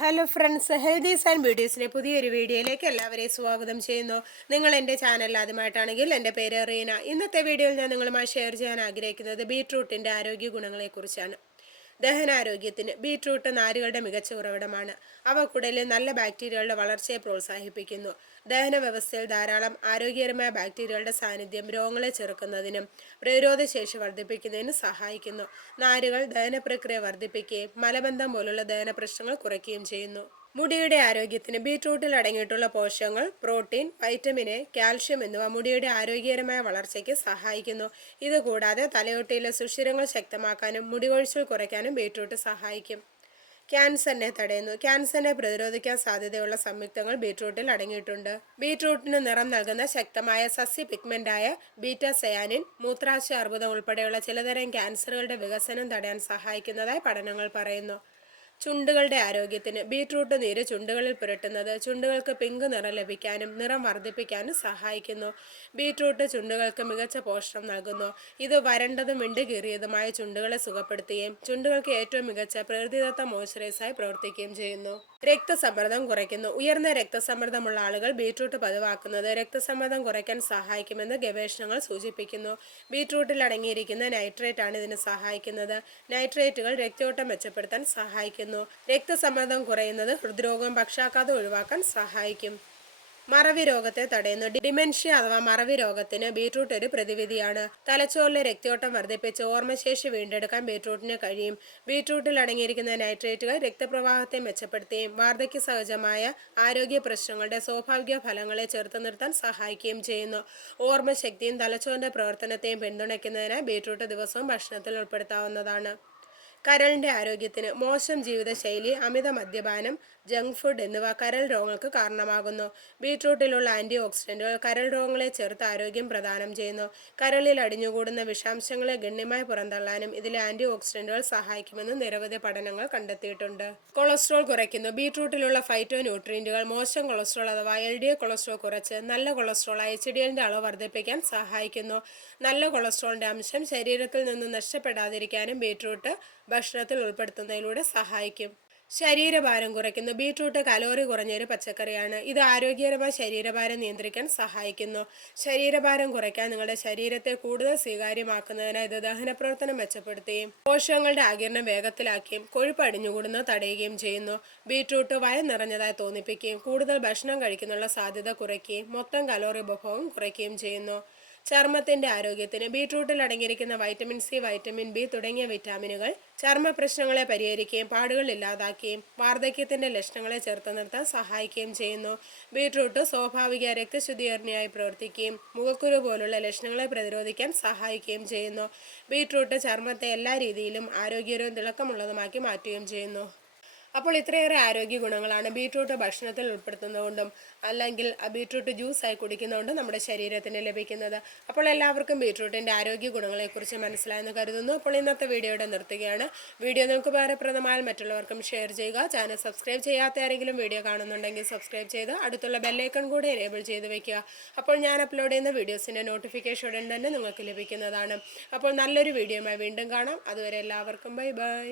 Hello friends, healthies and ബ്യൂട്ടീസിലെ പുതിയൊരു വീഡിയോയിലേക്ക് എല്ലാവരെയും സ്വാഗതം ചെയ്യുന്നു. നിങ്ങൾ എൻ്റെ ചാനൽ ആദ്യമായിട്ടാണെങ്കിൽ എൻ്റെ പേര് റീന. ഇന്നത്തെ വീഡിയോയിൽ ഞാൻ നിങ്ങളുമായി ഷെയർ ചെയ്യാൻ ആഗ്രഹിക്കുന്നത് ബീട്രൂട്ടിൻ്റെ ആരോഗ്യ ഗുണങ്ങളെക്കുറിച്ചാണ്. ദഹനാരോഗ്യത്തിന് ബീട്രൂട്ട് നാരുകളുടെ മികച്ച ഉറവിടമാണ്. അവ കുടലിൽ നല്ല ബാക്ടീരിയകളുടെ വളർച്ചയെ പ്രോത്സാഹിപ്പിക്കുന്നു. ദഹന വ്യവസ്ഥയിൽ ധാരാളം ആരോഗ്യകരമായ ബാക്ടീരിയകളുടെ സാന്നിധ്യം രോഗങ്ങളെ ചെറുക്കുന്നതിനും പ്രതിരോധശേഷി വർദ്ധിപ്പിക്കുന്നതിനും സഹായിക്കുന്നു. നാരുകൾ ദഹന പ്രക്രിയ വർദ്ധിപ്പിക്കുകയും മലബന്ധം പോലുള്ള ദഹന പ്രശ്നങ്ങൾ കുറയ്ക്കുകയും ചെയ്യുന്നു. മുടിയുടെ ആരോഗ്യത്തിന് ബീട്രൂട്ടിൽ അടങ്ങിയിട്ടുള്ള പോഷകങ്ങൾ പ്രോട്ടീൻ, വൈറ്റമിൻ എ, കാൽഷ്യം എന്നിവ മുടിയുടെ ആരോഗ്യകരമായ വളർച്ചയ്ക്ക് സഹായിക്കുന്നു. ഇതുകൂടാതെ തലയോട്ടിയിലെ സുഷിരങ്ങൾ ശക്തമാക്കാനും മുടികൊഴിച്ചിൽ കുറയ്ക്കാനും ബീട്രൂട്ട് സഹായിക്കും. ക്യാൻസറിനെ തടയുന്നു. ക്യാൻസറിനെ പ്രതിരോധിക്കാൻ സാധ്യതയുള്ള സംയുക്തങ്ങൾ ബീട്രൂട്ടിൽ അടങ്ങിയിട്ടുണ്ട്. ബീട്രൂട്ടിന് നിറം നൽകുന്ന ശക്തമായ സസ്യ പിഗ്മെന്റായ ബീറ്റാ സയാനിൻ മൂത്രാശയ അർബുദം ഉൾപ്പെടെയുള്ള ചിലതരം ക്യാൻസറുകളുടെ വികസനം തടയാൻ സഹായിക്കുന്നതായി പഠനങ്ങൾ പറയുന്നു. ചുണ്ടുകളുടെ ആരോഗ്യത്തിന് ബീട്രൂട്ട് നീര് ചുണ്ടുകളിൽ പുരട്ടുന്നത് ചുണ്ടുകൾക്ക് പിങ്ക് നിറം ലഭിക്കാനും നിറം വർദ്ധിപ്പിക്കാനും സഹായിക്കുന്നു. ബീട്രൂട്ട് ചുണ്ടുകൾക്ക് മികച്ച പോഷണം നൽകുന്നു. ഇത് വരണ്ടതും വിണ്ടുകീറിയതുമായ ചുണ്ടുകളെ സുഖപ്പെടുത്തുകയും ചുണ്ടുകൾക്ക് ഏറ്റവും മികച്ച പ്രകൃതിദത്ത മോയ്സ്ചറൈസറായി പ്രവർത്തിക്കുകയും ചെയ്യുന്നു. രക്തസമ്മർദ്ദം കുറയ്ക്കുന്നു. ഉയർന്ന രക്തസമ്മർദ്ദമുള്ള ആളുകൾ ബീട്രൂട്ട് പതിവാക്കുന്നത് രക്തസമ്മർദ്ദം കുറയ്ക്കാൻ സഹായിക്കുമെന്ന് ഗവേഷണങ്ങൾ സൂചിപ്പിക്കുന്നു. ബീട്രൂട്ടിൽ അടങ്ങിയിരിക്കുന്ന നൈട്രേറ്റ് ആണ് ഇതിന് സഹായിക്കുന്നത്. നൈട്രേറ്റുകൾ രക്തയോട്ടം മെച്ചപ്പെടുത്താൻ സഹായിക്കുന്നു. രക്തസമ്മർദ്ദം കുറയുന്നത് ഹൃദ്രോഗം, പക്ഷാഘാതം ഒഴിവാക്കാൻ സഹായിക്കും. മറവി രോഗത്തെ തടയുന്നു. ഡിമെൻഷ്യ അഥവാ മറവി രോഗത്തിന് ബീട്രൂട്ട് ഒരു പ്രതിവിധിയാണ്. തലച്ചോറിലെ രക്തയോട്ടം വർദ്ധിപ്പിച്ച് ഓർമ്മശേഷി വീണ്ടെടുക്കാൻ ബീട്രൂട്ടിന് കഴിയും. ബീട്രൂട്ടിൽ അടങ്ങിയിരിക്കുന്ന നൈട്രേറ്റുകൾ രക്തപ്രവാഹത്തെ മെച്ചപ്പെടുത്തുകയും വാർദ്ധക്യ സഹജമായ ആരോഗ്യ പ്രശ്നങ്ങളുടെ സ്വാഭാവിക ഫലങ്ങളെ ചെറുത്തു നിർത്താൻ സഹായിക്കുകയും ചെയ്യുന്നു. ഓർമ്മശക്തിയും തലച്ചോറിന്റെ പ്രവർത്തനത്തെയും പിന്തുണയ്ക്കുന്നതിനായി ബീട്രൂട്ട് ദിവസവും ഭക്ഷണത്തിൽ ഉൾപ്പെടുത്താവുന്നതാണ്. കരളിന്റെ ആരോഗ്യത്തിന് മോശം ജീവിതശൈലി, അമിത മദ്യപാനം, ജങ്ക് ഫുഡ് എന്നിവ കരൾ രോഗങ്ങൾക്ക് കാരണമാകുന്നു. ബീട്രൂട്ടിലുള്ള ആന്റി ഓക്സിഡന്റുകൾ കരൾ രോഗങ്ങളെ ചെറുത്ത് ആരോഗ്യം പ്രദാനം ചെയ്യുന്നു. കരളിൽ അടിഞ്ഞുകൂടുന്ന വിഷാംശങ്ങളെ ഗണ്യമായി പുറന്തള്ളാനും ഇതിലെ ആന്റി ഓക്സിഡന്റുകൾ സഹായിക്കുമെന്ന് നിരവധി പഠനങ്ങൾ കണ്ടെത്തിയിട്ടുണ്ട്. കൊളസ്ട്രോൾ കുറയ്ക്കുന്നു. ബീട്രൂട്ടിലുള്ള ഫൈറ്റോ ന്യൂട്രിയന്റുകൾ മോശം കൊളസ്ട്രോൾ അഥവാ LDL കൊളസ്ട്രോൾ കുറച്ച് നല്ല കൊളസ്ട്രോളായ HDLന്റെ അളവ് വർദ്ധിപ്പിക്കാൻ സഹായിക്കുന്നു. നല്ല കൊളസ്ട്രോളിന്റെ അംശം ശരീരത്തിൽ നിന്ന് നഷ്ടപ്പെടാതിരിക്കാനും ബീട്രൂട്ട് ഭക്ഷണത്തിൽ ഉൾപ്പെടുത്തുന്നതിലൂടെ സഹായിക്കും. ശരീരഭാരം കുറയ്ക്കുന്നു. ബീട്രൂട്ട് കലോറി കുറഞ്ഞൊരു പച്ചക്കറിയാണ്. ഇത് ആരോഗ്യകരമായ ശരീരഭാരം നിയന്ത്രിക്കാൻ സഹായിക്കുന്നു. ശരീരഭാരം കുറയ്ക്കാൻ നിങ്ങളുടെ ശരീരത്തെ കൂടുതൽ സ്വീകാര്യമാക്കുന്നതിന് ഇത് ദഹനപ്രവർത്തനം മെച്ചപ്പെടുത്തുകയും പോഷകങ്ങളുടെ ആഗിരണം വേഗത്തിലാക്കുകയും കൊഴുപ്പ് അടിഞ്ഞുകൂടുന്നത് തടയുകയും ചെയ്യുന്നു. ബീട്രൂട്ട് വയർ നിറഞ്ഞതായി തോന്നിപ്പിക്കുകയും കൂടുതൽ ഭക്ഷണം കഴിക്കുന്നുള്ള സാധ്യത കുറയ്ക്കുകയും മൊത്തം കലോറി ഉപഭോഗം കുറയ്ക്കുകയും ചെയ്യുന്നു. ചർമ്മത്തിന്റെ ആരോഗ്യത്തിന് ബീട്രൂട്ടിൽ അടങ്ങിയിരിക്കുന്ന വൈറ്റമിൻ സി, വൈറ്റമിൻ ബി തുടങ്ങിയ വിറ്റാമിനുകൾ ചർമ്മ പ്രശ്നങ്ങളെ പരിഹരിക്കുകയും പാടുകൾ ഇല്ലാതാക്കുകയും വാർദ്ധക്യത്തിന്റെ ലക്ഷണങ്ങളെ ചെറുത്തു നിർത്താൻ സഹായിക്കുകയും ചെയ്യുന്നു. ബീട്രൂട്ട് സ്വാഭാവിക രക്തശുദ്ധീകരണിയായി പ്രവർത്തിക്കുകയും മുഖക്കുരു പോലുള്ള ലക്ഷണങ്ങളെ പ്രതിരോധിക്കാൻ സഹായിക്കുകയും ചെയ്യുന്നു. ബീട്രൂട്ട് ചർമ്മത്തെ എല്ലാ രീതിയിലും ആരോഗ്യകരവും തിളക്കമുള്ളതുമാക്കി മാറ്റുകയും ചെയ്യുന്നു. അപ്പോൾ ഇത്രയേറെ ആരോഗ്യ ഗുണങ്ങളാണ് ബീട്രൂട്ട് ഭക്ഷണത്തിൽ ഉൾപ്പെടുത്തുന്നതുകൊണ്ടും അല്ലെങ്കിൽ ബീട്രൂട്ട് ജ്യൂസായി കുടിക്കുന്നതുകൊണ്ടും നമ്മുടെ ശരീരത്തിന് ലഭിക്കുന്നത്. അപ്പോൾ എല്ലാവർക്കും ബീട്രൂട്ടിൻ്റെ ആരോഗ്യ ഗുണങ്ങളെക്കുറിച്ച് മനസ്സിലായെന്ന് കരുതുന്നു. അപ്പോൾ ഇന്നത്തെ വീഡിയോയുടെ നിർത്തുകയാണ്. വീഡിയോ നിങ്ങൾക്ക് ഉപകാരപ്രദമായാൽ മറ്റുള്ളവർക്കും ഷെയർ ചെയ്യുക. ചാനൽ സബ്സ്ക്രൈബ് ചെയ്യാത്ത ആരെങ്കിലും വീഡിയോ കാണുന്നുണ്ടെങ്കിൽ സബ്സ്ക്രൈബ് ചെയ്ത് അടുത്തുള്ള ബെല്ലൈക്കൺ കൂടി എനേബിൾ ചെയ്ത് വെക്കുക. അപ്പോൾ ഞാൻ അപ്ലോഡ് ചെയ്യുന്ന വീഡിയോസിൻ്റെ നോട്ടിഫിക്കേഷൻ ഉടൻ തന്നെ നിങ്ങൾക്ക് ലഭിക്കുന്നതാണ്. അപ്പോൾ നല്ലൊരു വീഡിയോയുമായി വീണ്ടും കാണാം. അതുവരെ എല്ലാവർക്കും ബൈ ബൈ.